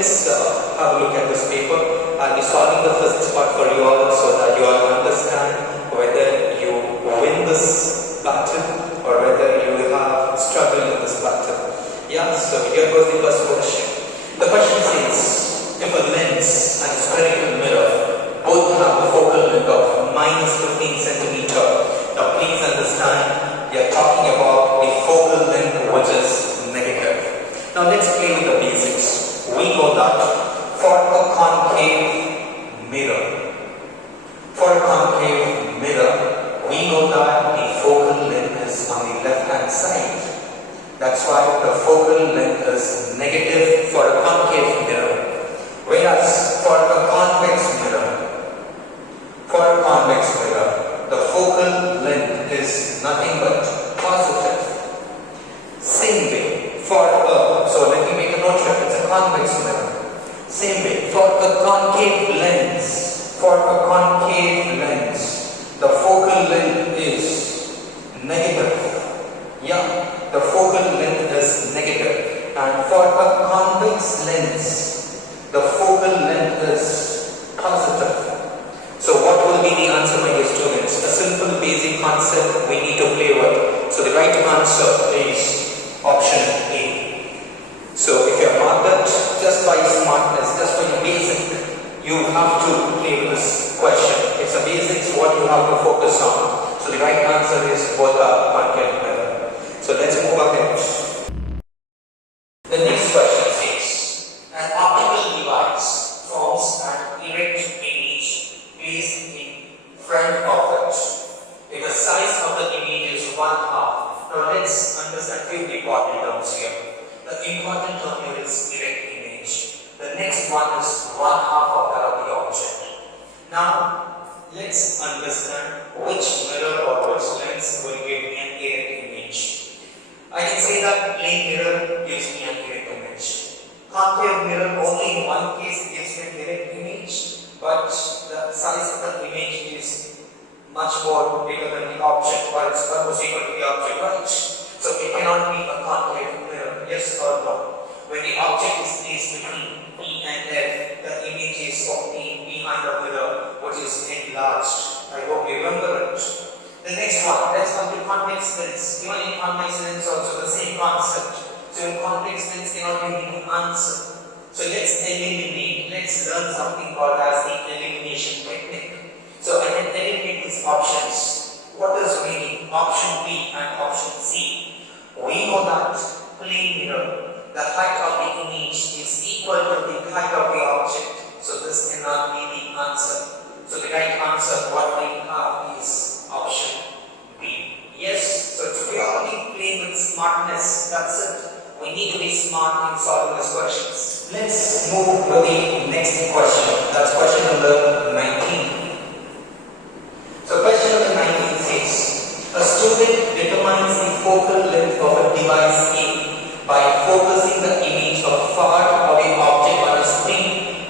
let's have a look at this paper. I'll be solving the physics part for you all so that you all understand whether you win this battle or whether you have struggled in this battle. Yeah, so here goes the first question. The question says, if a lens and a spherical mirror both have a focal length of minus 15 centimeter. Now please understand, we are talking about the focal length which is negative. Now let's play with the basics. We know that for a concave mirror, we know that the focal length is on the left hand side. That's why the focal length is negative for a concave mirror. Whereas for a convex mirror, the focal length is nothing but positive. Same way for so let me make a note here, it's a convex mirror. Same way for a concave lens, the focal length is negative. Yeah, the focal length is negative. And for a convex lens, the focal length is positive. So what will be the answer, my dear students? A simple basic concept we need to play with. So the right answer is option A. So if you have marked that just by smartness, just by your basic, you have to play with this question. It's a basics what you have to focus on. So the right answer is both are concave mirror. So let's move ahead. The next question says, an optical device forms an erect image placed in front of it. If the size of the image is 1/2. Now let's understand few important terms here. The important term here is erect image. The next one is 1/2 of that of the object. Now let's understand which mirror or which lens will give me an erect image. I can say that plane mirror gives me an erect image. Concave mirror only in one case gives me an erect image, but the size of the image is much more bigger than the object, or it's almost equal to the object, right? So it cannot be a concave mirror, yes or no? When the object is placed between P and F, the image is obtained behind the mirror, which is enlarged. I hope you remember it. The next one, let's come to convex lens. Even in convex lens also the same concept. So in convex lens cannot be the answer. So let's eliminate, let's learn something called as the elimination technique. So I can eliminate these options. What is meaning? Option B and option C. We know that plane mirror, the height of the image is equal to the height of the object. So this cannot be the answer. So the right answer what we have is option B. Yes, so it's purely playing with smartness. That's it. We need to be smart in solving these questions. Let's move to the next question. That's question number 19. So question number 19 says, a student determines the focal length of a device A by focusing the image of a far away object on a screen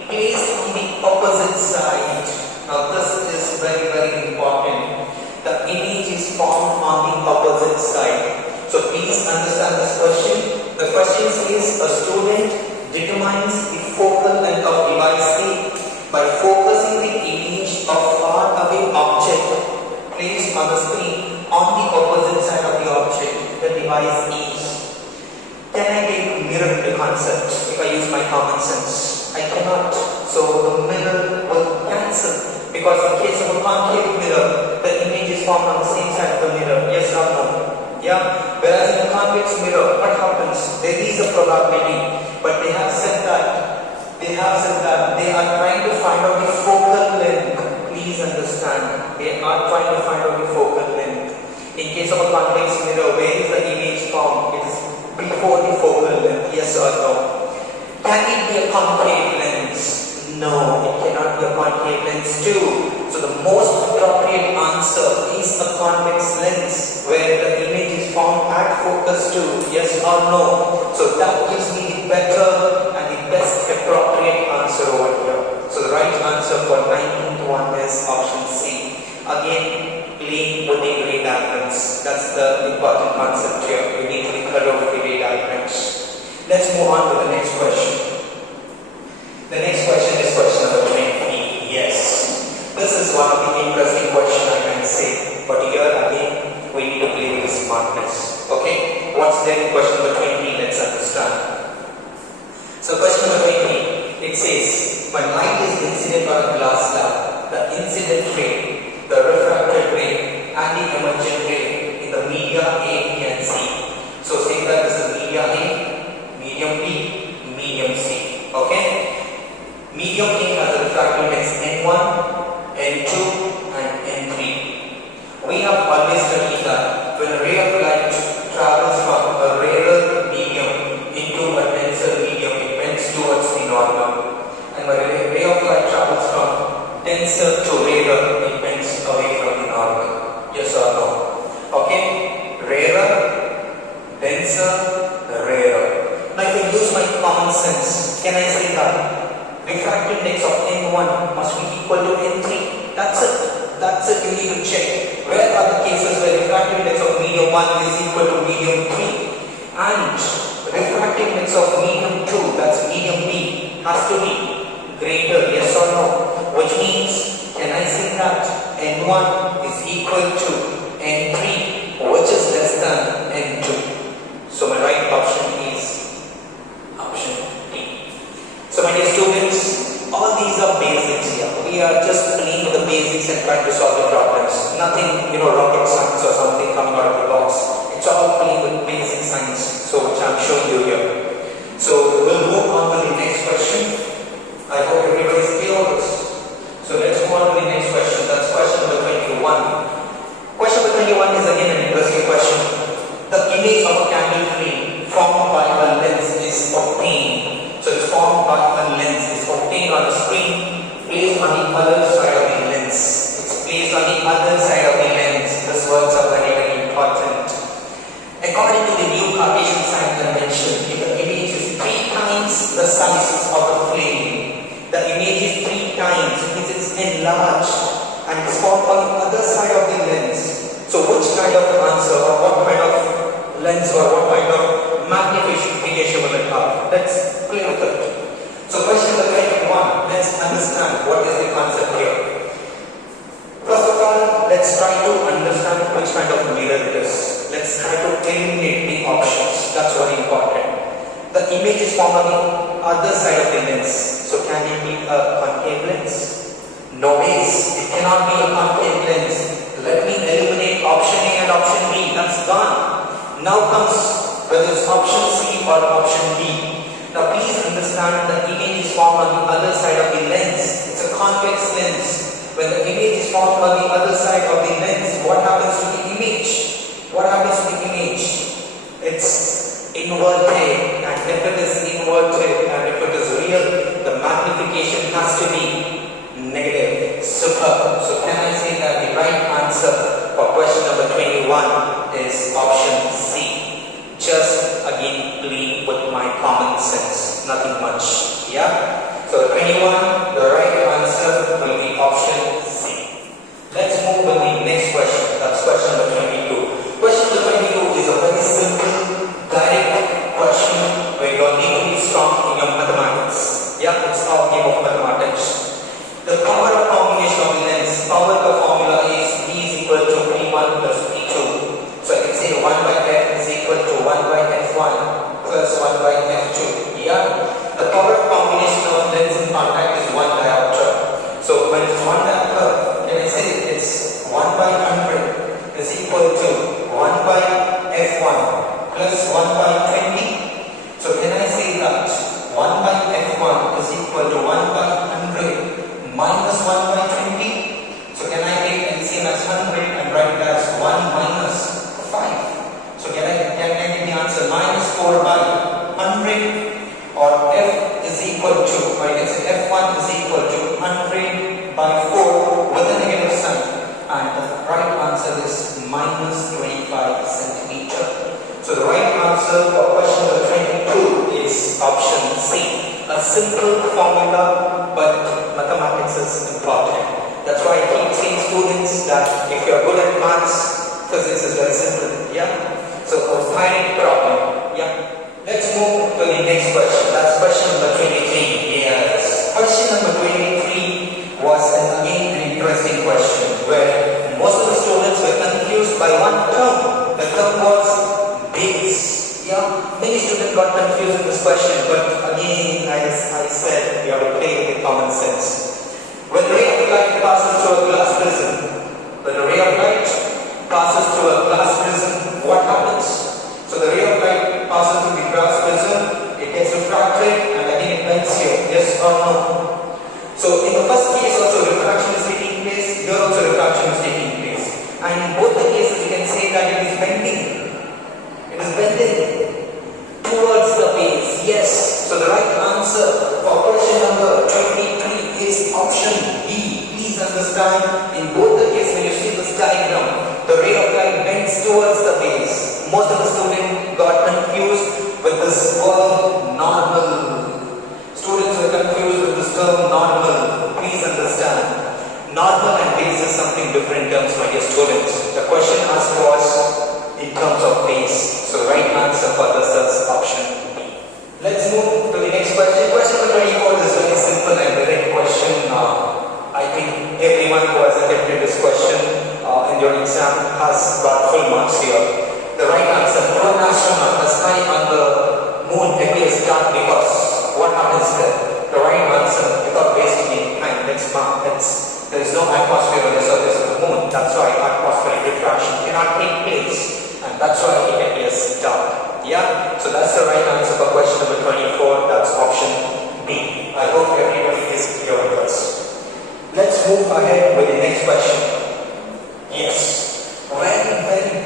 placed on the opposite side. Now this is very, very important. The image is formed on the opposite side. So please understand this question. The question says a student determines the focal length of device A by focusing the image of far away object placed on the screen on the opposite side of the object, the device is. Can I take mirror into concept if I use my common sense? I cannot. So the mirror will cancel because in case of a concave mirror, the image is formed on the same side of the mirror. Yes or no? Yeah. Whereas in a convex mirror, what happens? There is a probability, but they have said that they are trying to find out the focal length. Please understand, they are trying to find out the focal length. In case of a convex mirror, where is the image formed? It is before the focal length. Yes or no? Can it be a concave lens? No, it cannot be a concave lens too. So the most appropriate answer is a convex lens where the image is formed at focus to. Yes or no? So that gives me the better and the best appropriate answer over here. So the right answer for 19th one is option C. Again, playing with the ray diagrams. That's the important concept here. You need to be clear with the ray diagrams. Let's move on to the next question. emergent ray in the media A, B and C. So say that this is media A, medium B, medium C. Okay? Medium A has a refractive index N1, N2 and N3. We have always studied that when a ray of light travels from a rarer medium into a denser medium, it bends towards the normal. And when a ray of light travels from denser to rarer, it bends away from the normal. Yes or no? Okay? Rarer, denser, rarer. Now if I use my common sense, can I say that refractive index of N1 must be equal to N3? That's it. That's it, you need to check. Where are the cases where refractive index of medium 1 is equal to medium 3? And refractive index of medium 2, that's medium B, has to be greater, yes or no? Which means, can I say that N1 is equal to N3, which is less than N2? So my right option is option D. So my dear students, all these are basics here. We are just playing with the basics and trying to solve the problems. Nothing, rocket science or something coming out of the box. It's all playing with basic science, so which I'm showing you here. So we'll move on to the next question. I hope everybody is clear on this. So let's move on to the next question. That's question number 21. Question number 21 is again an interesting question. The image of a candle flame formed by a lens is obtained. So it's formed by a lens, is obtained on the screen, placed on the other side of the lens. It's placed on the other side of the lens. These words are very, very important. According to the new Cartesian sign convention, if the image is 3 times the size of the flame, the image is 3 times, means it's enlarged and it's formed on the other side of the lens. So which kind of answer or what kind of lens or what kind of magnification will it have? Let's play with it. So question number 21, let's understand what is the concept here. First of all, let's try to understand which kind of mirror it is. Let's try to eliminate the options. That's very important. The image is formed on the other side of the lens. So can it be a concave lens? No ways. It cannot be a concave lens. Let me eliminate option A and option B. That's gone. Now comes whether it's option C or option D. Now please understand the image is formed on the other side of the lens. It's a convex lens. When the image is formed on the other side of the lens, what happens to the image? What happens to the image? It's inverted, and if it is inverted and if it is real, the magnification has to be negative. Superb. So can I say that the right answer for question number 21 is option C? Just again playing with my common sense, nothing much. Yeah? So 21, the right answer will be option C. Let's move with the next question. That's question number 22. Question number 22 is a very simple, direct question where you need to be strong in your mathematics. Yeah, it's our game of mathematics. The power of combination of the lens, power of the formula is B is equal to P1 plus P2. So I can say 1 by F is equal to 1 by F1 plus 1 by F2. Yeah? The power of combination of lens in contact is 1 diopter. So when it's 1 diopter, can I say it's 1 by 100 is equal to 1 by F1 plus 1 by 20. So can I say that 1 by F1 is equal to 1 by 100 minus 1 by 20? So can I take LCM as 100 and write it as 1 minus 5? So can I get the answer minus 4 by 100? Or F is equal to, or you can say F1 is equal to 100 by 4 with a negative sign. And the right answer is minus 25 centimeter. So the right answer for question number 22 is option C. A simple formula, but mathematics is important. That's why I keep saying students that if you are good at maths, physics is very simple. Yeah? So a finite problem. Yeah? Let's move to the next question. That's question number 23. Yes. Question number 23 was again an interesting question where most of the students were confused by one term. The term was base. Yeah. Many students got confused in this question, but again, as I said, you have to play with common sense. When the ray of light passes through a glass prism, when the ray of light passes passes through a glass prism, what happens? So the ray of light passes through the glass prism, it gets refracted and again it bends here, yes or no? So in the first case also refraction is taking place, here also refraction is taking place. And in both the cases you can say that it is bending. It is bending towards the base, yes. So the right answer for question number 23 is option B. Please understand, in both the cases when you see this diagram, the ray of light bends towards the base. Most of the students got confused with this word normal. Students were confused with this term normal. Please understand, normal and base is something different terms, my dear students. The question asked was in terms of base. So right answer for this is option B. Let's move to the next question. Question number 24 is very simple and direct question. I think everyone who has attempted this question in your exam has got full marks here. The right answer, no astronaut, the sky on the moon appears dark because what happens there? The right answer, without wasting any time, let's mark that there is no atmosphere on the surface of the moon. That's why atmospheric refraction cannot take place, and that's why it appears dark. Yeah? So that's the right answer for question number 24. That's option B. I hope everybody is clear with us. Let's move ahead with the next question. Yes.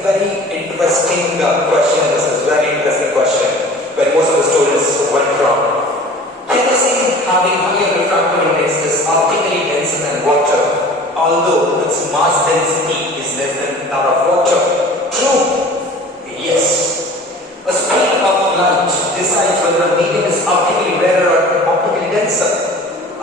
Very interesting question. This is very interesting question where most of the students went wrong. Kerosene having higher refractive index is optically denser than water, although its mass density is less than that of water. True? Yes. A speed of light decides whether a medium is optically rarer or optically denser.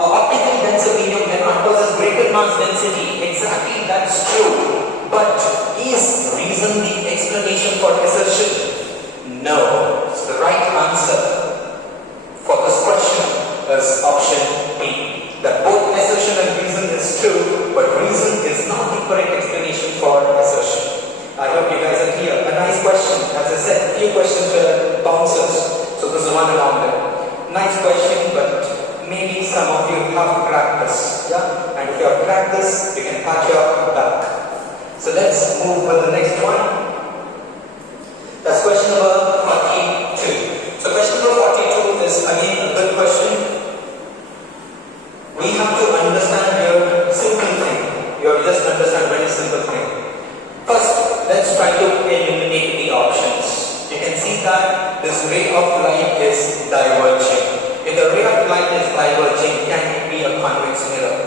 An optically denser medium cannot possess greater mass density. Exactly, that's true. But is reason the explanation for assertion? No. So the right answer for this question is option B. That both assertion and reason is true, but reason is not the correct explanation for assertion. I hope you guys are clear. A nice question. As I said, few questions were bouncers. So this is one around there. Nice question, but maybe some of you have cracked this. Yeah? And if you have cracked this, you can pat your back. So let's move with the next one. That's question number 42. So question number 42 is again a good question. We have to understand here simple thing. You have to just understand very simple thing. First, let's try to eliminate the options. You can see that this ray of light is diverging. If the ray of light is diverging, can it be a convex mirror?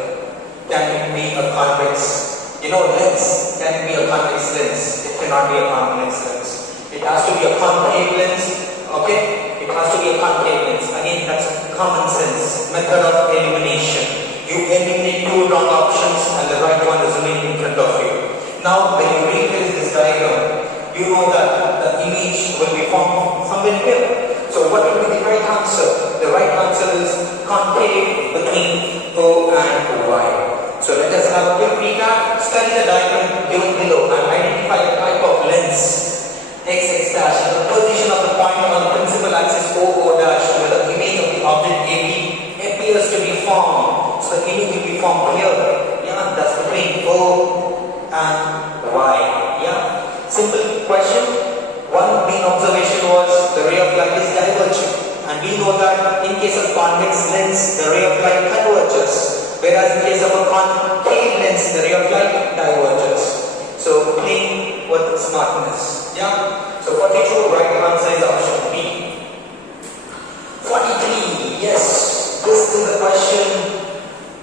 Can it be a convex lens? Can it be a convex lens? It cannot be a convex lens. It has to be a concave lens. Okay? It has to be a concave lens. Again, that's common sense. Method of elimination. You eliminate two wrong options and the right one is remaining in front of you. Now, when you replace this diagram, you know that the image will be formed somewhere here. So what will be the right answer? The right answer is concave between O and Y. So let us have a quick recap. Study the diagram given below and identify the type of lens. X dash is the position of the point on the principal axis O dash where the image of the object AB appears to be formed. So the image will be formed here. Yeah, that's between O and Y. Yeah. Simple question. One main observation was the ray of light is diverging. And we know that in case of convex lens, the ray of light converges. Whereas in case of a concave lens, the ray of light diverges. So playing with smartness. Yeah. So 42, right answer is option B. 43, yes. This is the question.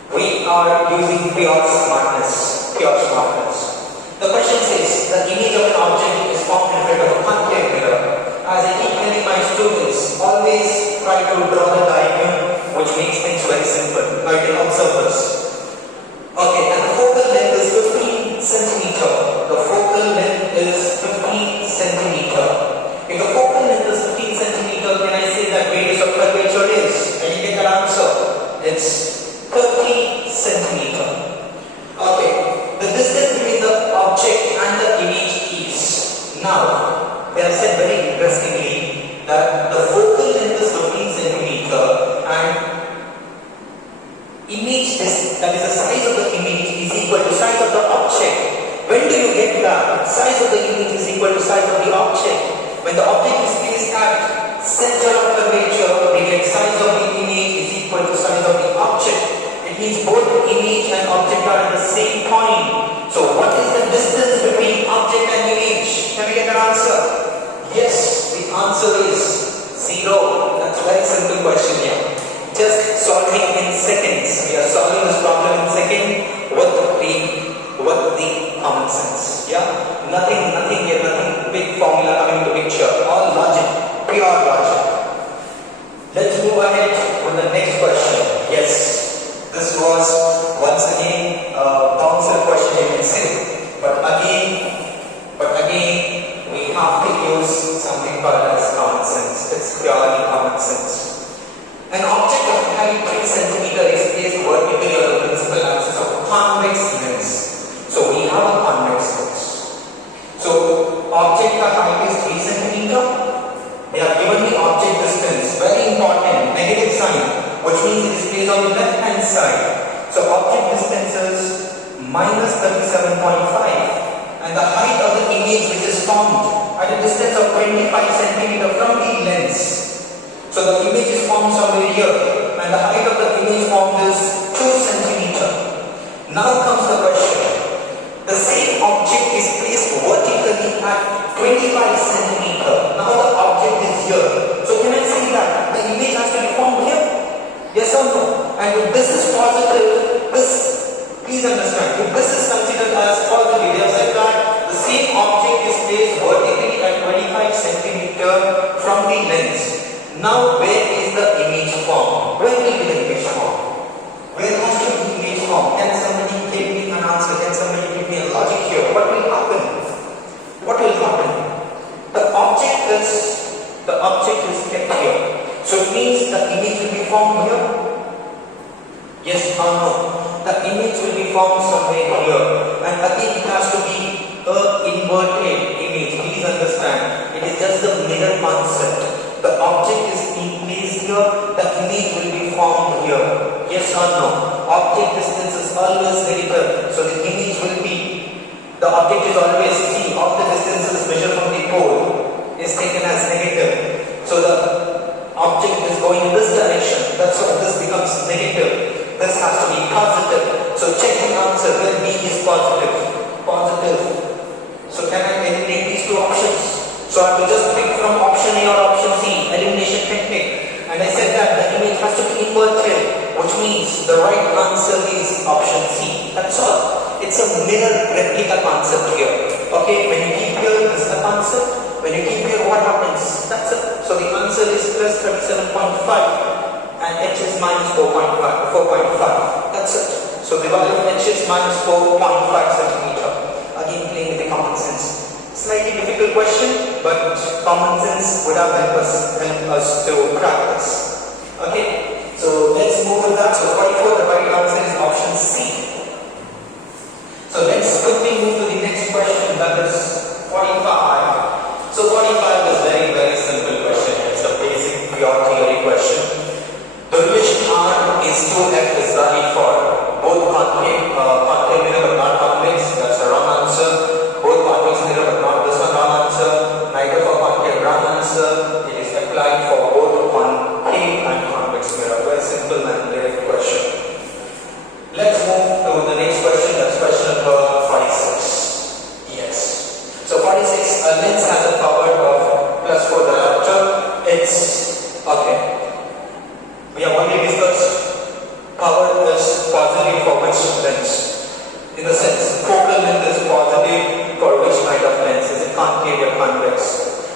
We are using pure smartness. Pure smartness. The question says, the image of an object is formed in front of a concave mirror. As I keep telling my students, always try to draw the diagram which makes things very simple. Now you can observe this. Okay, and the focal length is 15 centimeter. The focal length is 15 centimeter. If the focal length is 15 centimeter, can I say that radius of curvature is? And you get that answer. It's 30 centimeter. Okay, the distance between the object and the image is. Now, they have said very interestingly that the focal length is 15 centimeter and image is, that Nothing here, nothing big formula coming into picture. All logic, pure logic. Let's move ahead with the next question. Yes, this was once again a bouncer question, you can say. But again, we have to use something called as common sense. It's purely common sense. An object of height 3 cm is placed vertically on the principal axis of a convex lens. So we have a convex lens. So object of height is 3 cm. They have given the object distance, very important, negative sign, which means it is placed on the left hand side. So object distance is minus 37.5, and the height of the image which is formed at a distance of 25 cm from the lens. So the image is formed somewhere here, and the height of the image formed is 2 cm. Now comes the question. The same object is placed vertically at 25 cm. Now the object is here. So can I say that the image has to be formed here? Yes or no? And if this is positive, please understand, if this is considered as positive, they have said that the same object is placed vertically at 25 cm from the lens. Now where is the image formed? Where will be the image formed? Where has to be the image formed? Can somebody give me an answer? Can somebody give me a logic here? What will happen? What will happen? The object is kept here. So it means the image will be formed here? Yes or no? The image will be formed somewhere here. And again it has to be an inverted image. Please understand. It is just the mirror concept. The object is in place here. The image will be formed here. Yes or no? Object distance is always negative. So the image will be, the object is always, see, of the distances measured from the pole is taken as negative. So the object is going in this direction. That's why this becomes negative. This has to be positive. So check the answer where B is positive. Positive. So can I eliminate these two options? So I have to just pick from option A or option C, elimination technique. And I said that the image has to be inverted, which means the right answer is option C. That's all. It's a mirror replica concept here. Okay, when you keep here, this is the concept. When you keep here, what happens? That's it. So the answer is plus 37.5 and H is minus 4.5. That's it. So the value of H is minus 4.5 cm. Again, playing with the common sense. Slightly difficult question, but common sense would have helped us to crack this. Okay, so let's move with that. So 44, the right answer is option C. So let's quickly move to the next question, that is 45. So 45 is very simple question. It's a basic pure theory question. The relation R is 2F is valid for both concave mirror but not convex. That's the wrong answer. Both convex mirror but not this one, wrong answer. Neither for concave, wrong answer. It is applied for both concave and convex mirror. Very simple and direct question. Let's move to the next question. That's question number 46. Yes. So 46, a lens has a power of plus 4 diopter. It's okay. We have already discussed power is positive for which lens. In the sense, focal length is positive for which kind of lens? Is it concave or convex?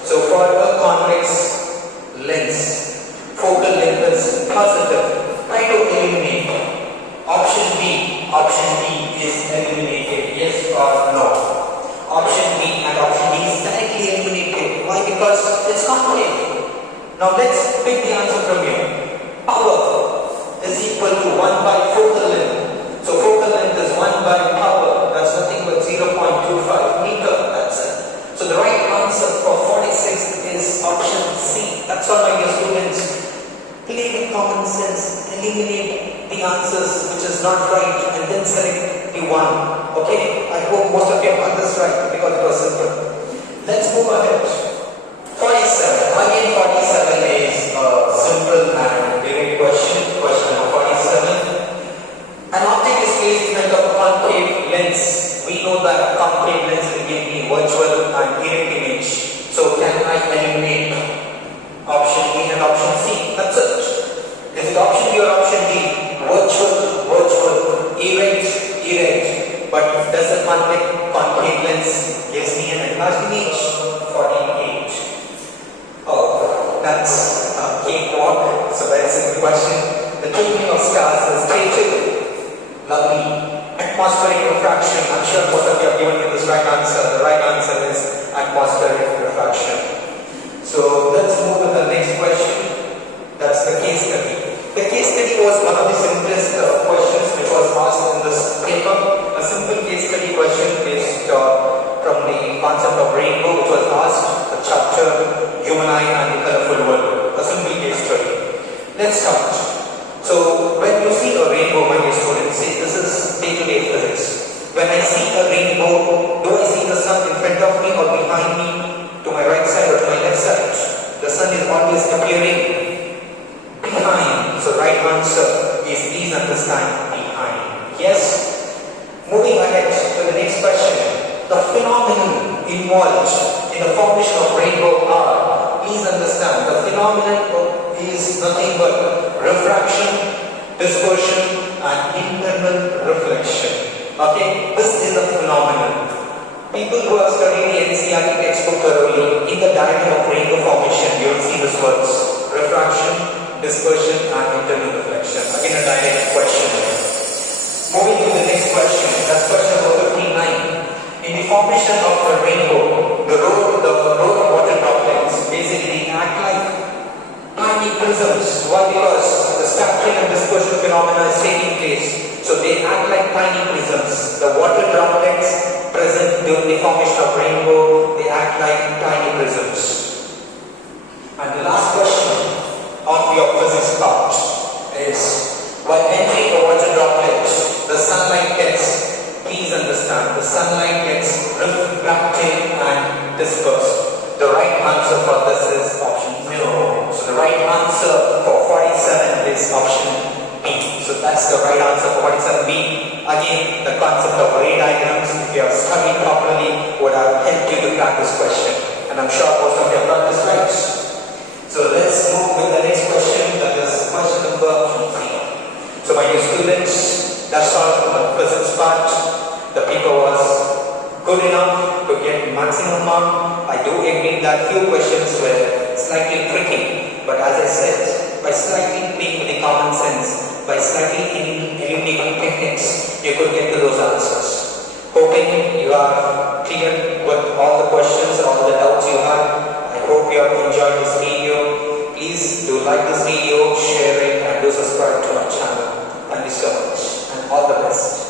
So for a convex lens, focal length is positive. Try to eliminate. Option B is eliminated. Yes or no? Option B and option D is directly eliminated. Why? Because it's concave. Now let's pick the answer from here. Power is equal to 1 by focal length. So focal length is 1 by power. That's nothing but 0.25 meter. That's it. So the right answer for 46 is option C. That's all, my dear students. Play with common sense. Eliminate the answers which is not right and then select the one. Okay? I hope most of you got this right because it was simple. Let's move ahead. 47. Again 47 is a simple and direct question. Question number 47. An object is placed in front of a concave lens. We know that a concave lens will give me virtual and direct image. So can I eliminate option B and option C? That's it. Is it option B or option D? Virtual, erect. But does the concave lens gives me Age 48. Oh, that's a cakewalk. It's a very simple question. The twinkling of stars is stated. Lovely. Atmospheric refraction. I'm sure most of you have given me this right answer. The right answer is atmospheric refraction. So let's move to the next question. That's the case study. The case study was one of the simplest questions which was asked in this paper. A simple case study question based from the concept of rainbow, which was asked, the chapter Human Eye and the Colorful World. A simple case study. Let's start. So when you see a rainbow, my dear students, see, this is day-to-day physics. When I see a rainbow, do I see the sun in front of me or behind me, to my right side or to my left side? The sun is always appearing behind. So right answer is, please understand, behind. Yes? Moving ahead to the next question. The phenomenon involved in the formation of rainbow are, please understand, the phenomenon is nothing but refraction, dispersion and internal reflection. Okay, this is a phenomenon. People who are studying the NCERT textbook thoroughly, in the diagram of rainbow formation, you will see these words: refraction, dispersion and internal reflection. Again, a direct question. Moving to the next question, that's question number 59. In the formation of a rainbow, the road of water droplets basically act like tiny prisms. Why? Because the scattering and dispersion phenomena is taking place. So they act like tiny prisms. The water droplets present during the formation of rainbow, they act like tiny prisms. And the last question of your physics part is, while entering a water droplet, the sunlight gets, please understand, the sunlight gets refracted and dispersed. The right answer for this is option no. So the right answer for 47 is option B. So that's the right answer for 47B. Again, the concept of ray diagrams, if you have studied properly, would have helped you to crack this question. And I'm sure most of you have got this right. So let's move with the next question, that is question number 3. So my dear students, that's all for the physics part. The paper was good enough to get maximum mark. I do agree that few questions were slightly tricky, but as I said, by slightly playing with the common sense, by slightly eliminating techniques, you could get to those answers. Hoping you are clear with all the questions and all the doubts you have. I hope you have enjoyed this video. Please do like this video, share it and do subscribe to our channel. Thank you so much and all the best.